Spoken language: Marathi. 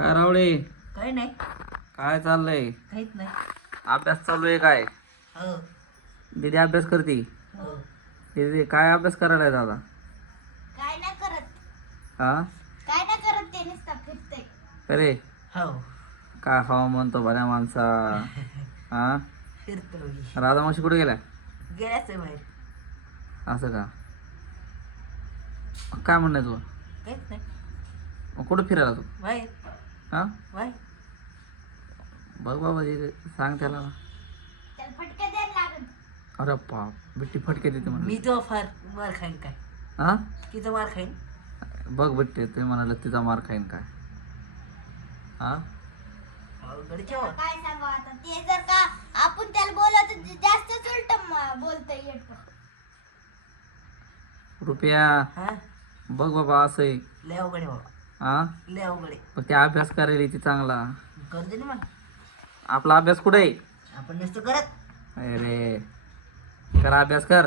काय रावळे? काही नाही. काय चाललंय? काहीच नाही. अभ्यास चालू आहे काय? हो दीदी अभ्यास करती? हो. दीदी काय अभ्यास करायला आहे दादा? काय नाही करत. हा काय नाही करत, ते नुसतं फिरतंय. अरे हो काय खावा म्हणतो भल्या माणसा. हा फिरतो मी. राधा मावशी कुठे गेल्या? गेल्याच आहे बाहेर. असं का? काय म्हणणं तुला? काहीच नाही. मग कुठं फिरायला तू? बाहेर हा बाहेर. बघ बाबा सांग त्याला. त्याला फटके द्यायला लागल. अरे बाप बिट्टी फटके देते म्हणलं. मी तो फार मार खाईन काय? हा तिथं मार खाईन. बघ बिट्टे तुम्ही म्हणाल तिचा मार खाईन काय? हा गडीच्या त्याला काय सांगू आता, ते जर का आपण त्याला बोलत जास्तच उलट बोलतोय येत. रुपया हा बघ बाबा असं आहे. लय अवघड आहे बाबा. हा लय अवघड आहे. पण ते अभ्यास करायला ती चांगला. करू दे ना मग. आपला अभ्यास कुठे आहे? आपण नसतो करत. अरे कर अभ्यास कर.